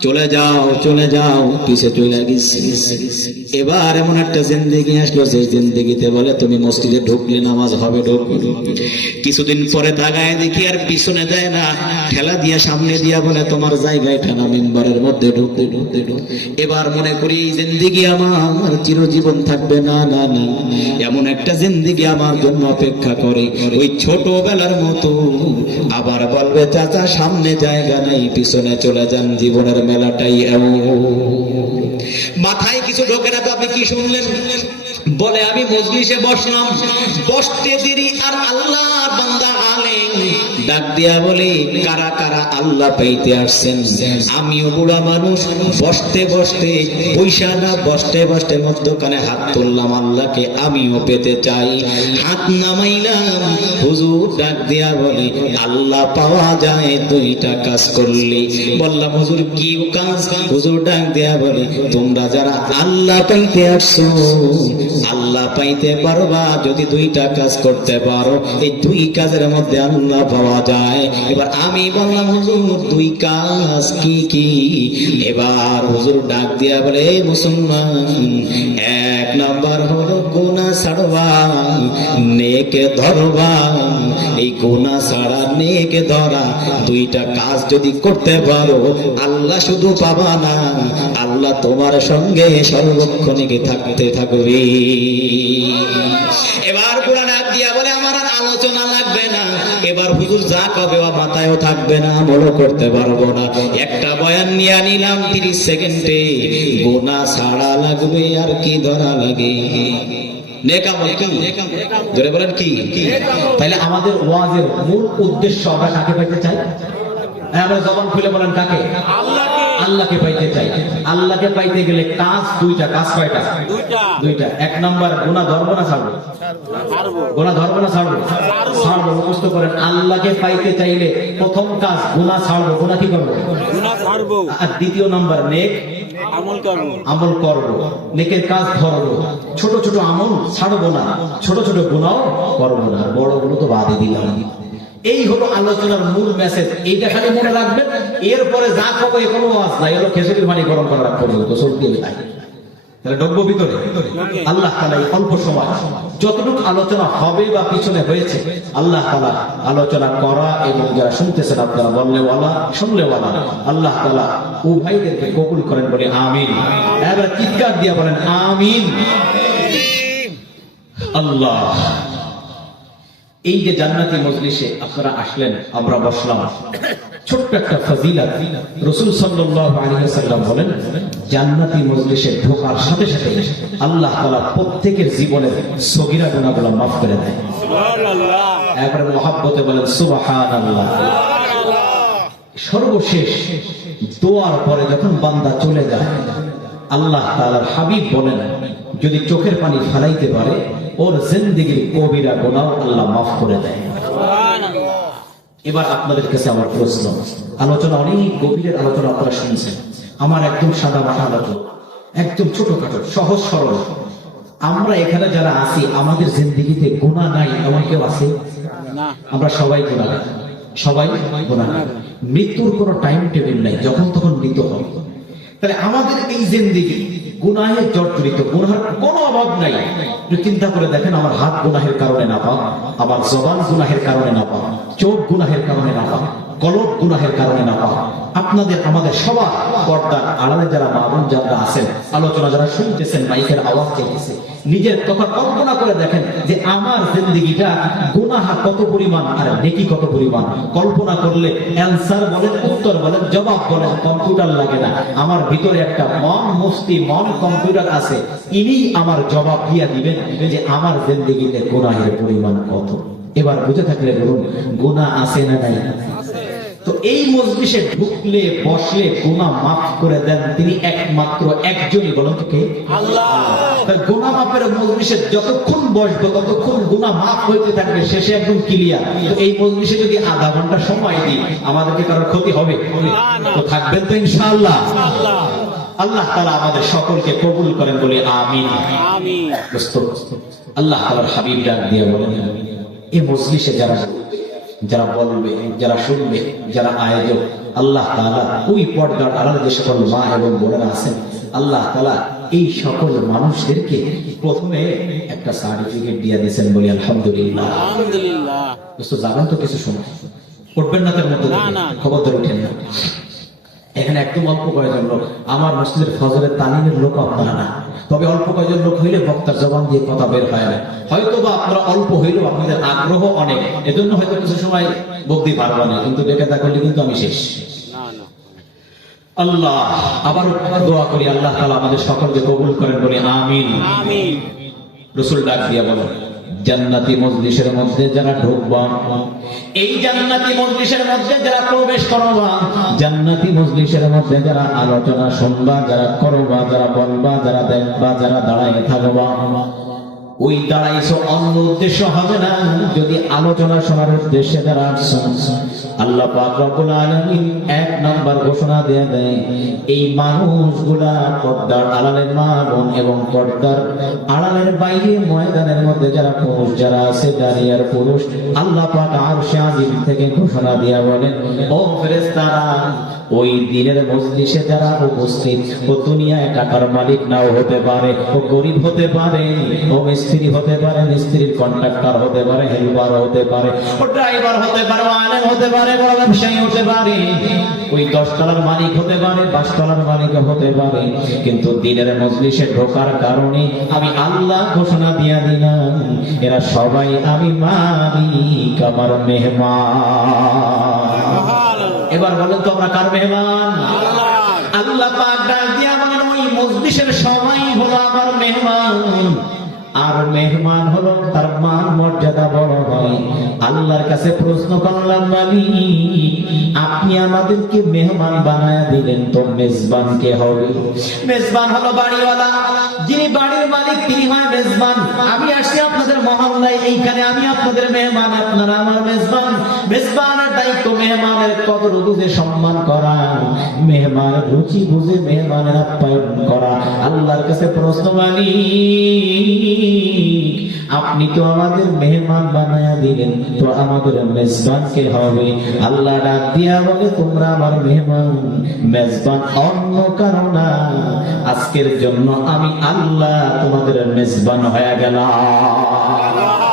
চলে যাও চলে যাও, পিছে চলে গেছি। এবার এমন একটা জিন্দিগি আসলো সেই জিন্দিগিতে বলে, তুমি মসজিদে ঢুকলে নামাজ হবে, ঢুকবে। কিছুদিন পরে তাকায় দেখি আর পিছনে দেয় না। ঠেলা দিয়া সামনে দিয়া বলে, তোমার জায়গায় ঠেলা মেম্বারের মধ্যে ঢুকতে ঢুকতে। এবার মনে করি জিন্দিগি আমার চিরজীবন থাকবে। না না না। এমন একটা জিন্দিগি আমার জন্য অপেক্ষা করে। ওই ছোটবেলার মতো। আবার বলবে, চাচা, সামনে জায়গা নেই, পিছনে চলে যান জীবনের মেলাটাই এমন। মাথায় কিছু ঢোকে না তো আপনি কি শুনলেন? বলে, আমি মজলিসে বসলাম। বসতে দেরি আর আল্লাহ ডাক দিয়া বলে, কারা কারা আল্লাহ পাইতে আসছেন? আমিও বুড়া মানুষ, বসতে বসতে, পয়সা না, বসতে বসতে মধ্যখানে হাত তুললাম আল্লাহকে, আমিও পেতে চাই। হাত নামাইলাম, হুজুর ডাক দিয়া বলে, আল্লাহ পাওয়া যায়, দুইটা কাজ করলে। বললাম, হুজুর কি কাজ? হুজুর ডাক দিয়া বলে, তোমরা যারা আল্লাহ পাইতে আসছো, আল্লাহ পাইতে পারবা, যদি দুইটা কাজ করতে পারো, এই দুই কাজের মধ্যে আল্লাহ পাওয়া যায়। এবার আমি বললাম, হুজুর, দুই কাজ কি কি? এবার হুজুর ডাক দিয়া বলে মুসলমান, এক নম্বর হলো ছাড়বা, নেকে ধরবা। এই ছাড়া নেকে ধরা, দুইটা কাজ যদি করতে পারো, আল্লাহ শুধু পাবা না, আল্লাহ তোমার সঙ্গে সর্বক্ষণিকে থাকতে থাকবে। এবার আয়াত দিয়া বলে, আমার আলোচনা লাগবে না। এবার হুজুর যা কবে মাথায়ও থাকবে না আমলও করতে পারব না। একটা বয়ান নিয়ে নিলাম তিরিশ সেকেন্ডে গোনা ছাড়া লাগবে আর কি ধরা লাগে? আমাদের মূল উদ্দেশ্য আমরা কাকে পেতে চাই? হ্যাঁ, আমরা জবান খুলে বলেন কাকে? আল্লাহকে পাইতে চাই। আল্লাহকে পাইতে গেলে কাজ দুইটা কাজ কয়টা? দুইটা। এক নাম্বার গোনা ধরবো না ছাড়বো? গোনা ধরবো না ছাড়বো? ছাড়বো। মুখস্থ করেন। আল্লাহকে পাইতে চাইলে প্রথম কাজ গোনা ছাড়বো গোনা কি করব? আর দ্বিতীয় নাম্বার নেক আমল করব। নেকের কাজ ধরবো। ছোট ছোট আমল ছাড়বো না। ছোট ছোট গুণাও করব না। বড়গুলো তো বাদে দিলাম। এই হলো আলোচনার মূল মেসেজ এইটা খালি মনে রাখবেন, এরপরে যা খাব এ কোনো আওয়াজ নাই হলো খেসুরির পানি গরম করা পর্যন্ত দিয়ে নাই তাহলে ডব্য ভিতরে। আল্লাহ তালা এই অল্প সময়, যতটুকু আলোচনা হবে বা পিছনে হয়েছে, আল্লাহ তালা আলোচনা করা এবং যারা শুনতেছেন আপনারা বললেওয়ালা, শুনলেওয়ালা, আল্লাহ তালা উভয়দেরকে কবুল করেন বলে আমিন। এবার চিৎকার দিয়ে বলেন, আমিন। আল্লাহ। এই যে জান্নাতি মজলিসে আপনারা আসলেন আমরা বসলাম। ছোট্ট একটা ফজিলা রসুল সাল্লাল্লাহু আলাইহি ওয়াসাল্লাম বলেন জান্নাতি মজলিসে ঢোকার সাথে সাথে আল্লাহ তাআলা প্রত্যেকের জীবনের সগীরা গুনাহগুলো মাফ করে দেয় সুবহানাল্লাহ। একবারে মহাব্বতে বলেন সুবহানাল্লাহ। সর্বশেষ দোয়ার পরে যখন বান্দা চলে যায় আল্লাহ তাআলার হাবিব বলেন যদি চোখের পানি ফেলাইতে পারে ওর জিন্দিগির কবিরা গোনাও আল্লাহ মাফ করে দেয়। এবার আপনাদের কাছে আমার প্রশ্ন। আলোচনা অনেক গভীরের আলোচনা আপনারা শুনছেন। আমার একদম সাদা মাথা আলোচনা একদম ছোটখাটো সহজ সরল। আমরা এখানে যারা আছি আমাদের জিন্দিগিতে গুণা নাই এমন কেউ আছে? আমরা সবাই গুণাগার সবাই গুণাগার মৃত্যুর কোনো টাইম টেবিল নাই যখন তখন মৃত্যু হবে তাহলে আমাদের এই জিন্দিগি গুনাহে জর্জরিত গুনার কোনো অভাব নাই। চিন্তা করে দেখেন, আমার হাত গুনাহের কারণে না পাক আমার জবান গুনাহের কারণে না পাক চোখ গুনাহের কারণে না পাক কলব গুনাহের কারণে না পাক আপনাদের, আমাদের সবার পর্দার আড়ালে যারা মামুন যারা আছেন, আলোচনা যারা শুনতেছেন, মাইকের আওয়াজ চেয়েছে নিজের কথা কল্পনা করে দেখেন যে আমার জিন্দিগিটা গুনাহা কত পরিমাণ আর নেকি কত পরিমাণ। কল্পনা করলে অ্যান্সার বলেন, উত্তর বলেন, জবাব বলেন, কম্পিউটার লাগে না। আমার ভিতরে একটা মন মস্তি মন, কম্পিউটার আছে। ইনি আমার জবাব দিয়া দিবেন যে আমার জিন্দিগিতে গুনাহের পরিমাণ কত। এবার বুঝে থাকলে বলুন, গুনাহ আছে না নাই? তো এই মজলিসে ঢুকলে বসলে গুনাহ মাফ করে দেন তিনি একমাত্র একজনই বলুন তো কে? আল্লাহ! মাফের মজলিসে যতক্ষণ বসবো ততক্ষণ গুনাহ মাফ হইতে থাকবে শেষে একদম ক্লিয়ার তো এই মজলিসে যদি আধা ঘণ্টা সময় দিই আমাদেরকে কারোর ক্ষতি হবে? তো থাকবেন তো ইনশাআল্লাহ। আল্লাহ তাআলা আমাদের সকলকে কবুল করেন বলে আমিন। আল্লাহ তাআলার হাবিব ডাক দিয়ে বলেন এই মজলিসে যারা যারা বলবে যারা শুনবে যারা আয়োজক আল্লাহ তালা ওই পর্দার আড়ালে যে সকল মা এবং বোনেরা আছেন আল্লাহ তালা এই সকল মানুষদেরকে প্রথমে একটা সার্টিফিকেট দিয়ে দিয়েছেন বলি আলহামদুলিল্লাহ। জানান তো কিছু সময়। করবেন না তার মধ্যে খবর ধরে উঠেন না। এখানে একদম অল্প কয়েকজন লোক। আমার মসজিদের ফজরের তালিমের লোক আপনারা না। তবে অল্প কয়েকজন লোক হইলে বক্তার জবান দিয়ে কথা বের হয় না। হয়তো বা আপনারা অল্প হইলেও আপনাদের আগ্রহ অনেক। এজন্য হয়তো কিছু সময় বলতে পারব না। কিন্তু ডেকে তা করলে কিন্তু আমি শেষ। আল্লাহ আবার দোয়া করি আল্লাহ তাআলা আমাদের সকলকে কবুল করেন বলে আমিন। আমিন। রসুল ডাক দিয়া বলো জান্নাতি মজলিসের মধ্যে যারা ঢুকবা এই জান্নাতি মজলিসের মধ্যে যারা প্রবেশ করবা জান্নাতি মজলিসের মধ্যে যারা আলোচনা শুনবা যারা করবা যারা বলবা যারা দেখবা যারা দাঁড়ায় থাকবা। ওই দাঁড়াইছো অন্য উদ্দেশ্য হবে না। যদি আলোচনা শোনার উদ্দেশ্যে যারা আল্লাহ এক নাম্বার ঘোষণা দিয়ে দেয়, এই মানুষগুলা পর্দার আড়ালের মা বোন এবং পর্দার আড়ালের বাইরে ময়দানের মধ্যে যারা পুরুষ, যারা আছে দাঁড়িয়ার পুরুষ, আল্লাহ পাক আরশে আজিম থেকে ঘোষণা দিয়া বলেন, ও ফেরেশতারা, ওই দিনের মজলিসে যারা উপস্থিত, ও দুনিয়ায় টাকার মালিক নাও হতে পারে, ও গরিব হতে পারে, ও মিস্ত্রি হতে পারে মিস্ত্রির কন্ট্রাক্টর হতে পারে হেল্পার হতে পারে ও ড্রাইভার হতে পারে আলেম হতে পারে বড় ব্যবসায়ী হতে পারে। ওই দশ তলার মালিক হতে পারে পাঁচ তলার মালিক হতে পারে। কিন্তু দিনের মজলিসে ঢোকার কারণে আমি আল্লাহ ঘোষণা দিয়া দিলাম এরা সবাই আমি মালিক আমার মেহমান। এবার বলেন তো আমরা কার মেহমান? আল্লাহ। আল্লাহ পাক ডাক দিয়া বলেন ওই মজলিসের সবাই হলো আমার মেহমান। আর মেহমান হলো তার মান, মর্যাদা বড় হয়। আল্লাহর কাছে প্রশ্ন করলাম মালিক আপনি আমাদেরকে মেহমান বানায় দিলেন তো মেজবান কে হবে? মেজবান হলো বাড়িওয়ালা। যিনি বাড়ির মালিক তিনি হয় মেজবান। আমি আসছি আপনাদের মহল্লায়, এইখানে আমি আপনাদের মেহমান, আপনারা আমার মেজবান। মেজবানের দায়িত্ব মেহমানের কদর বুঝে সম্মান করা। মেহমান রুচি বুঝে মেহমানের আপ্যায়ন করা। আল্লাহর কাছে আপনি তো আমাদের মেহমান বানায়া দিলেন, তো আমাদের মেজবান কে হবে? আল্লাহ ডাক দিয়া বলে, তোমরা আমার মেহমান, মেজবান অন্য কারও না। আজকের জন্য আমি আল্লাহ তোমাদের মেজবান হয়ে গেলাম।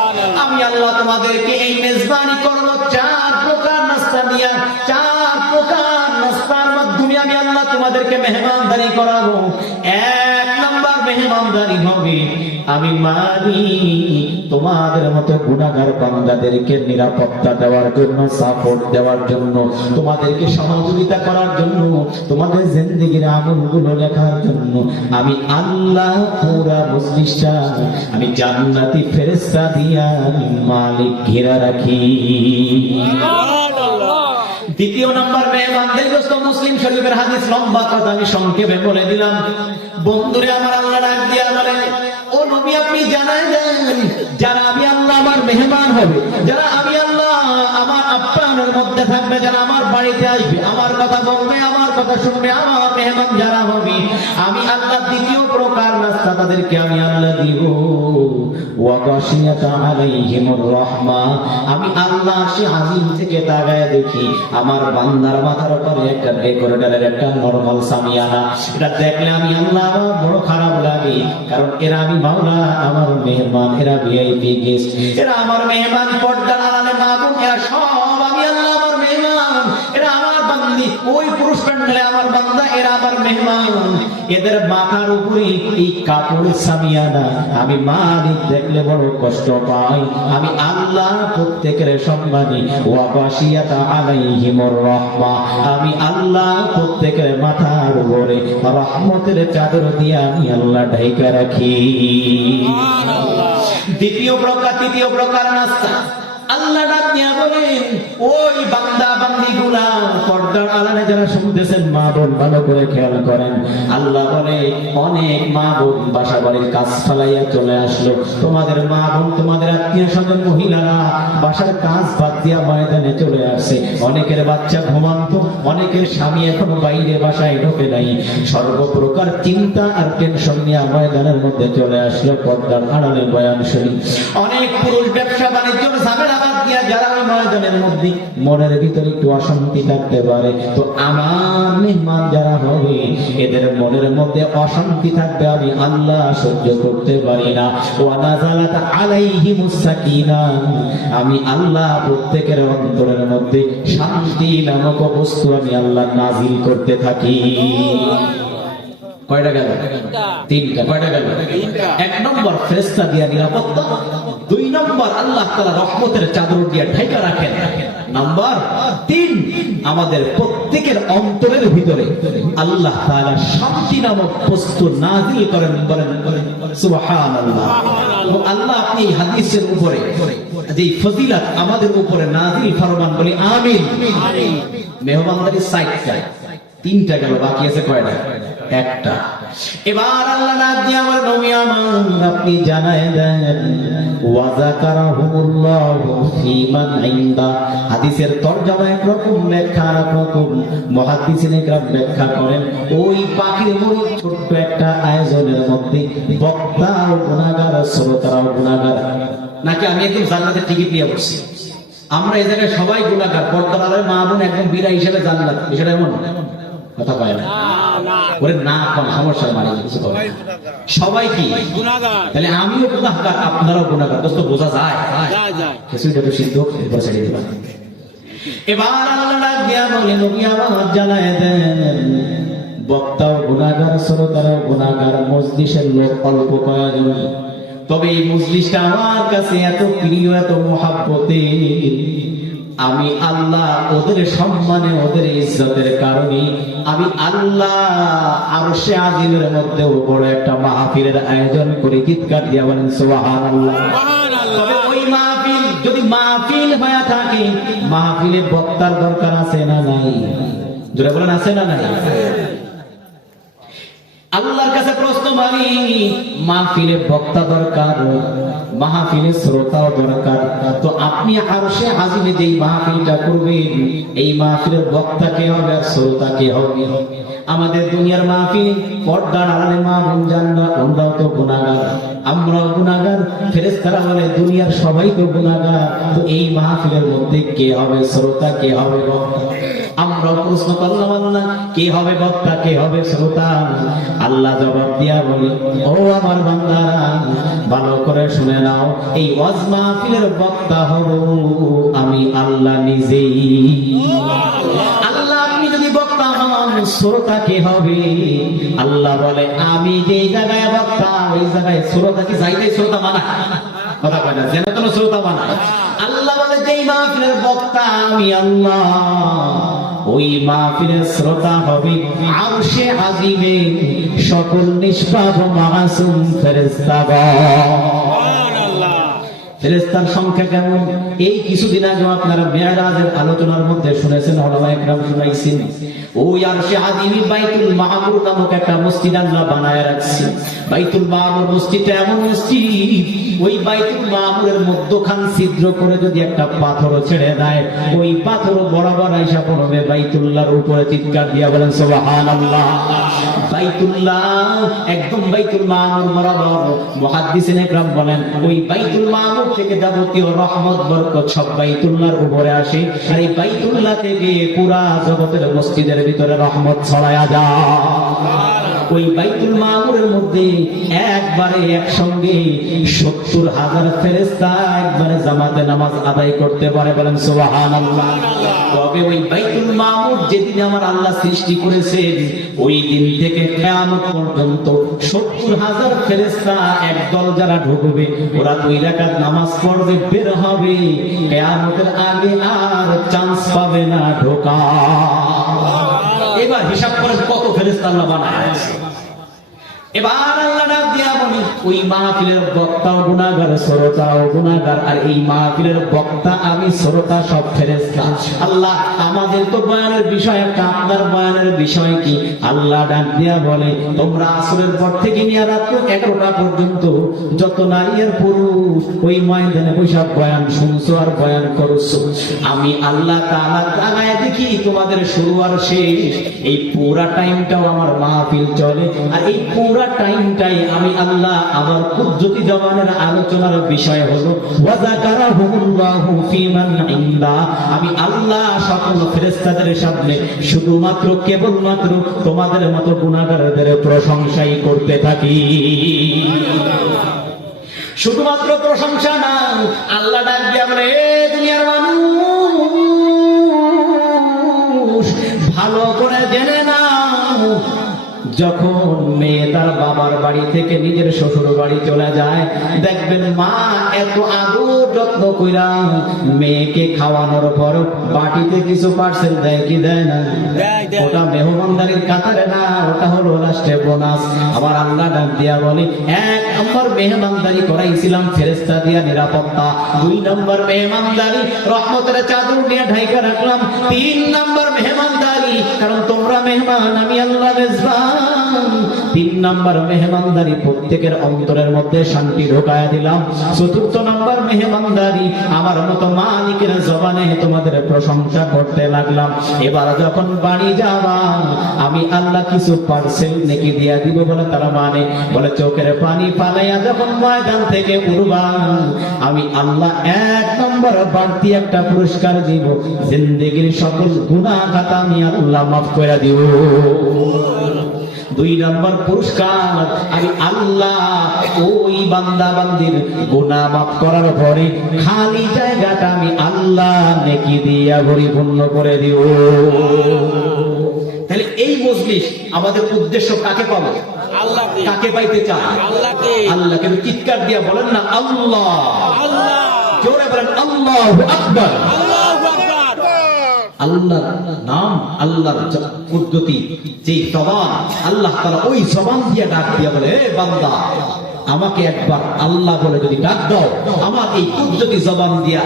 আল্লাহ তোমাদেরকে এই মেজবানি করল। চার প্রকার নাস্তা দিয়া, চার প্রকার নাস্তার মাধ্যমে আমি আল্লাহ তোমাদেরকে মেহমানদারি করাবো। এক মেহমানদারি হবে, আমি মানি। তোমাদের মতো গুণাগার বান্দাদেরকে নিরাপত্তা দেওয়ার জন্য সাপোর্ট দেওয়ার জন্য, তোমাদেরকে সহযোগিতা করার জন্য, তোমাদের লেখার জন্য। আমি আল্লাহ পুরা আমি জান্নাতি ফেরেশতা দিয়া মালিক ঘেরা রাখি। দ্বিতীয় নম্বর দোস্ত মুসলিম শরীফের হাদিস, লম্বা কথা আমি সংক্ষেপে বলে দিলাম। বন্ধুরে, আমার আল্লাহ ডাক দিয়া বলে, ও নবী, আপনি জানাই দেন, যারা আমি আল্লাহ আমার মেহমান হবে, যারা আমি আল্লাহ আমার আপ্যায়নের মধ্যে থাকবে যারা আমার বাড়িতে আসবে, আমার কথা বলবে, আমার কথা শুনবে, আমার মেহমান যারা হবে, আমি আল্লাহ দ্বিতীয় প্রকার নাস্তা তাদেরকে আমি আল্লাহ দিব। আমি আল্লাহ থেকে তাকায় দেখি, আমার বান্দার মাথার উপরে একটা একটা নরমাল সামিয়ানা। এটা দেখলে আমি আল্লাহ আমার বড় খারাপ লাগে, কারণ এরা আমি মাওলা, আমার মেহমান, এরা ভিআইপি গেস্ট এরা আমার মেহমান পর্দার আড়ালে এরা সব ওই পুরুষ প্যান্ডেলে আমার বান্দা, এরা আমার মেহমান। এদের মাথার উপরে এই কাপড়ের সামিয়ানা। আমি মালিক দেখলে বড় কষ্ট পাই। আমি আল্লাহ প্রত্যেকের সম্মানী। ওয়াবাসিয়াতা আলাইহিমুর রাহমা। আমি আল্লাহ প্রত্যেকের মাথার উপরে রহমতের চাদর দিয়ে আমি আল্লাহ ঢাইকা রাখি। দ্বিতীয় প্রকার, তৃতীয় প্রকার নাস্তা। তোমাদের মা বোন, তোমাদের আত্মীয় স্বজন, মহিলারা বাসার কাজ বাদ দিয়া ময়দানে চলে আসছে। অনেকের বাচ্চা ঘুমান্ত, অনেকের স্বামী এখনও বাইরে বাসায় ঢোকে নাই। সর্বপ্রকার চিন্তা আর টেনশন নিয়ে ময়দানের মধ্যে চলে আসলো পর্দার আড়ালে বয়ান শুনি। অনেক পুরুষ ব্যবসা বাণিজ্য ঝামেলা যারা ওই ময়দানের মধ্যে মনের ভিতরে একটু অশান্তি থাকতে পারে, তো আমার মেহমান যারা হবে, এদের মনের মধ্যে অশান্তি থাকবে, আমি আল্লাহ সহ্য করতে পারি না। আমি আল্লাহ প্রত্যেকের অন্তরের মধ্যে শান্তি নামক বস্তু আমি আল্লাহ নাজিল করতে থাকি। কয়টা গেল? তিনটা। কয়টা গেল? এক নম্বর ফেরেস্তা দিয়া নিরাপত্তা। দুই নম্বর আল্লাহ তাআলা রহমতের চাদর দিয়া ঢাকা রাখেন। নাম্বার তিন আমাদের প্রত্যেকের অন্তরের ভিতরে আল্লাহ তাআলা শান্তি নামক বস্তু নাজিল করেন বলেন আল্লাহ আপনি হাদিসের উপরে যে ফজিলত আমাদের উপরে নাজিল ফরমান বলি আমিন। মেহমানদারি সাইটটা তিনটা গেল বাকি আছে কয়টা? একটা। এবার আল্লাহ ডাক দিয়ে আমার নবী আমার আপনি জানায় দেন হাদিসের তরজমা একরকম ব্যাখ্যা আর রকম মুহাদ্দিসিন একরাম ব্যাখ্যা করেন, ওই পাখির মুড়ি ছোট্ট একটা আয়োজনের মধ্যে বক্তাও গুনাহগার শ্রোতারাও গুনাহগার নাকি আমি একদম জান্নাতের টিকিট নিয়ে বসছি। আমরা এই জায়গায় সবাই গুণাগার, পর্দার মা বোন একদম বিরা হিসেবে জানলাম বিষয়টা এমন কথা পায় না। ওরে না কোন সমস্যা মানে কিছু করে সবাই কি? গুনাহগার তাহলে আমিও আপনারাও দোস্ত বোঝা যায়। কিছুটা তো সিদ্ধ এরপর ছেড়ে দিলাম। এবার আল্লাহ বলে নবী আমার দেন। বক্তাও গুণাগার শ্রোতারাও গুণাগার মজলিসের লোক অল্প কয়েকজন। তবে এই মজলিসটা আমার কাছে এত প্রিয় এত মহাব্বতে আমি আল্লাহ ওদের সম্মানে ওদের ইজ্জতের কারণে আমি আল্লাহ আরও সে আজিমের মধ্যেও বড় একটা মাহফিলের আয়োজন করে। গীতকার দিয়া বলেন সোহান আল্লাহ ওই যদি মাহফিল হয়ে থাকে মাহফিলে বক্তার দরকার আছে না নাই? যেটা বলেন আছে না নাই? আল্লাহর কাছে প্রশ্ন মানি, মাহফিলে বক্তা দরকার, মাহফিলে শ্রোতাও দরকার। তো আপনি আরশে আজিমে যেই মাহফিলটা করবেন, এই মাহফিলের বক্তা কে হবে আর শ্রোতা কে হবে? আমাদের দুনিয়ার মাহফিল, পর্দার আড়ালে মা বোন জানরা ওরাও তো গুনাহগার। আমরাও গুনাহগার, ফেরেশতারা বলে দুনিয়ার সবাই তো গুনাহগার। তো এই মাহফিলের মধ্যে কে হবে, শ্রোতা কে হবে বক্তা? আমরা প্রশ্ন করলাম আল্লাহ, কে হবে বক্তা, কে হবে শ্রোতা? আল্লাহ জবাব দিয়া বলি, ও আমার বান্দারা ভালো করে শুনে নাও, এই ওয়াজ মাহফিলের বক্তা হব আমি আল্লাহ নিজেই। আল্লাহ, আপনি যদি বক্তা হন, শ্রোতা কে হবে? আল্লাহ বলে, আমি যেই জায়গায় বক্তা, ওই জায়গায় শ্রোতা কি? যাইতে শ্রোতা মানা কথা কয় না যেন তেন শ্রোতা বানায়। আল্লাহ বলে, যেই মাহফিলের বক্তা আমি আল্লাহ। ওই মাহফিলের শ্রোতা হবে আরশে আজিমে সকল নিষ্পাপ মাসুম ফেরেশতাগণ। ফেরেস্তার সংখ্যা কেমন? এই কিছুদিন আগে আপনারা মেয়ারাজের আলোচনার মধ্যে শুনেছেন একরাম শুনাইছেন ওই আর সে আদিমি বাইতুল মাহমুর নামক একটা মসজিদ আল্লাহ বানায় রাখছে। বাইতুল মাহমুর মসজিদটা এমন মসজিদ, ওই বাইতুল মাহমুরের মধ্যখান ছিদ্র করে যদি একটা পাথর ছেড়ে দেয়, ওই পাথর বরাবর আইসা পড়বে বাইতুল্লাহর উপরে চিৎকার দিয়া বলেন, সুবহানাল্লাহ। বাইতুল্লাহ, একদম বাইতুল মামুর বরাবর। মুহাদ্দিসিন একরাম বলেন, ওই বাইতুল মামুর থেকে যাবতীয় রহমত, বরকত সব বাইতুল্লাহর উপরে আসে। আর এই বাইতুল্লাহ থেকে পুরা জগতের মসজিদের ভিতরে রহমত ছড়ায়া যায়। ওই বাইতুল মামুরের মধ্যে একবারে একসঙ্গে সত্তর হাজার ফেরেস্তা একবারে জামাতে নামাজ আদায় করতে পারে বলেন সুবহানাল্লাহ। তবে ওই বাইতুল মামুর যেদিন আমার আল্লাহ সৃষ্টি করেছেন, ওই দিন থেকে কেয়ামত পর্যন্ত সত্তর হাজার ফেরেস্তা একদল যারা ঢুকবে, ওরা দুই রাকাত নামাজ পড়বে, বের হবে। কেয়ামতের আগে আর চান্স পাবে না ঢোকা এবার হিসাব কত ফেরেস্তা আল্লাহ বানায় এবার আল্লাহ ডাক দিয়া বলি, ওই মাহফিলের বক্তাও গুনাহগার, শ্রোতাও গুনাহগার, আর এই মাহফিলের বক্তা আমি, শ্রোতা সব ফেরেশতা। আল্লাহ, আমাদের তো বয়ানের বিষয় একটা আপনার বয়ানের বিষয় কি? আল্লাহ ডাক দিয়া বলে, তোমরা আসরের পর থেকে নিয়ে রাত্র এগারোটা পর্যন্ত যত নারী আর পুরুষ, ওই ময়দানে বৈশাখ বয়ান শুনছো আর বয়ান করছ। আমি আল্লাহ তাআলা জানায় দেখি তোমাদের শুরু আর শেষ। এই পুরা টাইমটাও আমার মাহফিল চলে। আর এই পুরা টাইমটাই আমি আল্লাহ আমার আলোচনার বিষয় হলো ফীমান আমি আল্লাহ সকল ফেরেশতাদের সামনে শুধুমাত্র, কেবলমাত্র তোমাদের মতো গুনাহগারদের প্রশংসাই করতে থাকি। শুধুমাত্র প্রশংসা না, আল্লাহ ডাক দিয়ে বলে, "এ দুনিয়ার যখন মেয়ে তার বাবার বাড়ি থেকে নিজের শ্বশুর বাড়ি চলে যায়, দেখবেন মা এত আদর যত্ন কইরা মেয়েকে খাওয়ানোর পর বাটিতে কিছু পার্সেল দেয় কি দেয় না। ওটা মেহমানদারির কাতারে না, ওটা হলো লাস্টে বোনাস। আবার আল্লাহ ডাক দিয়া বলে, এক নম্বর মেহমানদারি করাইছিলাম ফেরেস্তা দিয়া নিরাপত্তা। দুই নম্বর মেহমানদারি রহমতের চাদর নিয়ে ঢাইকা রাখলাম। তিন নম্বর মেহমানদারি, কারণ তোমরা মেহমান, আমি আল্লাহ মেজবান তিন নম্বর মেহমানদারি প্রত্যেকের অন্তরের মধ্যে শান্তি ঢোকায় দিলাম। চতুর্থ নম্বর মেহমানদারি, আমার মতো মালিকের জবানে তোমাদের প্রশংসা করতে লাগলাম। এবার যখন বাড়ি যাবা, আমি আল্লাহ কিছু পার্সেল নেকি দিয়া দিব বলে তারা মানে। বলে চোখের পানি পালাইয়া যখন ময়দান থেকে উঠবা আমি আল্লাহ এক নম্বর বাড়তি একটা পুরস্কার দিব। জিন্দগির সকল গুনাহ খাতা আমি আল্লাহ মাফ করে দিব। দুই নম্বর পুরস্কার। আমি আল্লাহ ওই বান্দা বান্দির গুনাহ মাফ করার পরে খালি জায়গাটা আমি আল্লাহ নেকি দিয়া পরিপূর্ণ করে দিব। তাহলে এই মজলিস আমাদের উদ্দেশ্য কাকে পাবো? আল্লাহকে। কাকে পাইতে চায়? আল্লাহকে। আল্লাহকে একটু চিৎকার দিয়া বলেন না আল্লাহ। আল্লাহ। জোরে বলেন আল্লাহ আকবার। আল্লাহু। আল্লাহর নাম, আল্লাহর পদ্ধতি যে জবান, আল্লাহ তারা ওই জবান দিয়ে ডাক দিয়া বলে বান্দা, আমাকে একবার আল্লাহ বলে যদি ডাক দাও, আমার এই পদ্ধতি জবান দিয়া